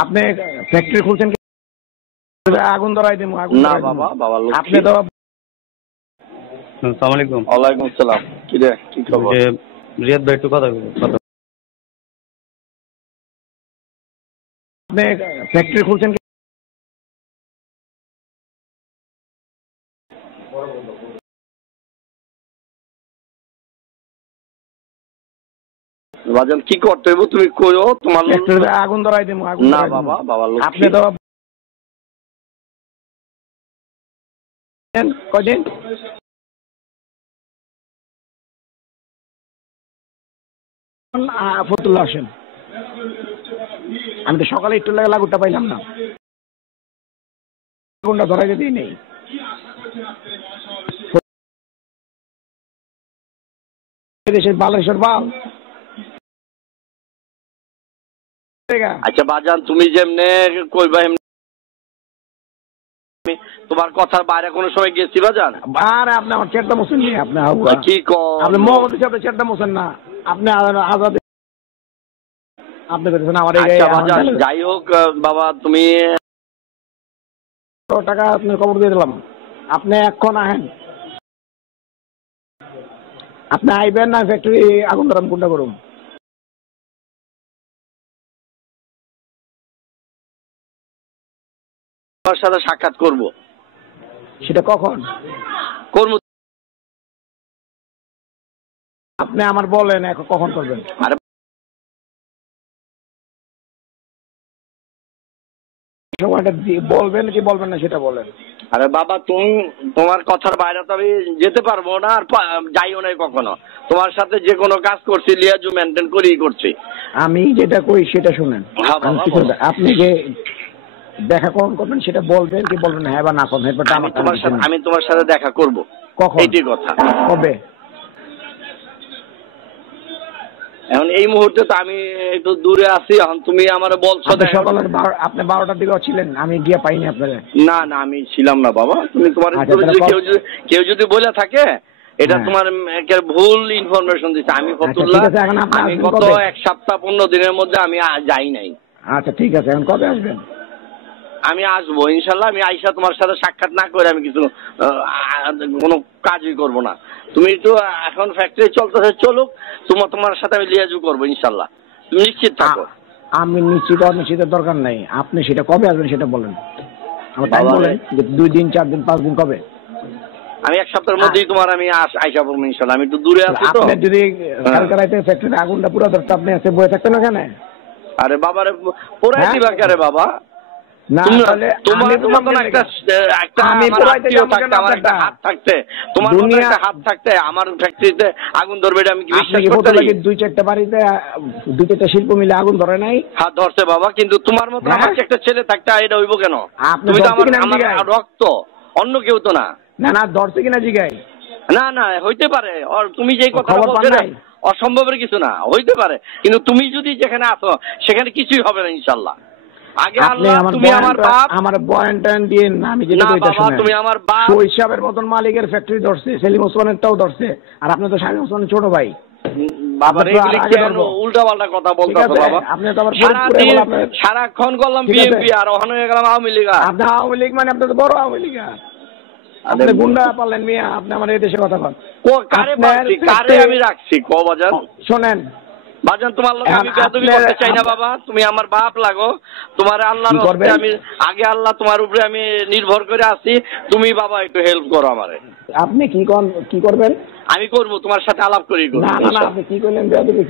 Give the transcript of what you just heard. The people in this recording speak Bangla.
আপনি ফ্যাক্টরি খুলছেন, আগুন ধরাই দিমু। না বাবা, বাবা আপনি তো। আসসালামু আলাইকুম। ওয়ালাইকুম আসসালাম। কি রে, কি খবর? রিয়াদ ভাই একটু কথা আপনি ফ্যাক্টরি খুলছেন, বাজান কি করতে হইব তুমি কইও। তোমার আগুন ধরাই দিমু। না বাবা, বাবা আপনি তো কয়দিন ফতুল্লাহ আসেন। আমি তো সকালে একটু লাগে লাগুটা পাইলাম না, আগুনটা ধরাই দিতেই নেই। দেশের বালেশ্বর বাল। আচ্ছা বাজান, তুমি যেমনে কইবা এমনি, তোমার কথার বাইরে কোনো সময় গেছি বাজান? আরে আপনি আমার চেটটা মোছেন নি। আপনি কি আপনি মোহাম্মদ হিসাবে চেটটা মোছেন না। আপনি আজাদ আপনি বলছেন আমার যাই হোক বাবা, তুমি টাকা আপনার খবর দিয়ে দিলাম। আপনি এখন আহেন, আপনি আইবেন না ফ্যাক্টরি আগুন ধরাম কোনটা করুন। তোমার সাথে সাক্ষাৎ করব। সেটা কখন করব? আপনি আমার বলেন এখন কখন করবেন। আরে সময়টা বলবেন কি বলবেন না সেটা বলেন। আরে বাবা, তুমি তোমার কথার বাইরে তো আমি যেতে পারবো না, আর যাইও নাই কখনো। তোমার সাথে যে কোনো কাজ করছি লিয়াজু মেনটেন করেই করছি। আমি যেটা কই সেটা শুনেন। আপনি যে দেখা কখন করবেন সেটা বলবেন কি বলবেন না, হ্যাঁ বা না করবেন। আমি তোমার সাথে দেখা করব। কখন? এইটাই কথা। কবে? এখন এই মুহূর্তে তো আমি একটু দূরে আছি। এখন তুমি আমার বলছো সকালে আপনি 12টার দিকে ছিলেন, আমি গিয়ে পাইনি আপনারা। না না, আমি ছিলাম না বাবা। তুমি তোমার কেউ যদি বলে থাকে এটা তোমার ভুল ইনফরমেশন দিচ্ছে। আমি ফতুল্লাহ, আমি গত 1 সপ্তাহ 15 দিনের মধ্যে আমি যাই নাই। আচ্ছা ঠিক আছে, এখন কবে আসবেন? আমি আসবো ইনশাল্লাহ। আমি আইসা তোমার সাথে সাক্ষাৎ না করে আমি কিছু কোনো কাজই করব না। তুমি তো এখন ফ্যাক্টরি চলতেছে, চলুক। তোমার সাথে আমি লিয়াজু করবো ইনশাল্লাহ, তুমি নিশ্চিত থাকো। আমি নিশ্চিতের দরকার নাই। আপনি সেটা কবে আসবেন সেটা বলেন। আমার টাইম বলেন, 2 দিন 4 দিন 5 দিন কবে? আমি 1 সপ্তাহের মধ্যেই তোমার আমি আইসা পড়বো ইনশাল্লাহ। আমি একটু দূরে আছি তো। আপনি যদি কালকে রাতে ফ্যাক্টরিতে আগুনটা পুরো ধরতে আপনি এসে বয়ে থাকতেন ওখানে? আরে বাবারে, পোড়াই দিবা কারে বাবা? না তোমার মতন একটা হাত থাকতে, তোমার মতন একটা হাত থাকতে আমার ফ্যাক্টরিতে আগুন ধরবে এটা আমি কি বিশ্বাস করতে পারি? 2-4টা বাড়িতে 2-4টা শিল্প মিলে আগুন ধরে নাই? হাত ধরছে বাবা, কিন্তু তোমার মতন আমার একটা ছেলে থাকতে এটা হইব কেন? তুমি তো আমার রক্ত, অন্য কেউ তো না। না না, ধরছে কিনা জিগাই। না না, হইতে পারে। তুমি যেই কথা বলছো না, অসম্ভবের কিছু না, হইতে পারে। কিন্তু তুমি যদি যেখানে আছো সেখানে কিছুই হবে না ইনশাল্লাহ। আগে আল্লাহ, তুমি আমার বাপ। আমার পয়েন্ট দিয়ে না, আমি যেটা কইতা শুনেন। তুমি আমার বাপ। শৈশবের মতন মালিকের ফ্যাক্টরি ধরছে, সেলিম ওসমানেরটাও ধরছে, আর আপনি তো শামীম ওসমানের ছোট ভাই। বাবা উল্টা পাল্টা কথা বলতেছো বাবা। আপনি তো আবার সারাক্ষণ করলাম বিএনপি, আর ওখানে হয়ে গেলাম আওয়ামী লীগ। আপনি আওয়ামী লীগ মানে আপনি তো বড় আওয়ামী লীগ। আপনি গুন্ডা পারলেন মিয়া, আপনি আমার এই দেশে কথা বল। কারে আমি রাখছি ক বাজান? শোনেন বাজান, তোমার লোক আমি বেয়াদবি করতে চাই না বাবা। তুমি আমার বাপ লাগো। তোমার আল্লাহর উপরে আমি আগে আল্লাহ তোমার উপরে আমি নির্ভর করে আছি। তুমি বাবা একটু হেল্প করো আমারে। আপনি কি করবেন? আমি করবো, তোমার সাথে আলাপ করি। না না, আপনি কি করলেন বেয়াদবি?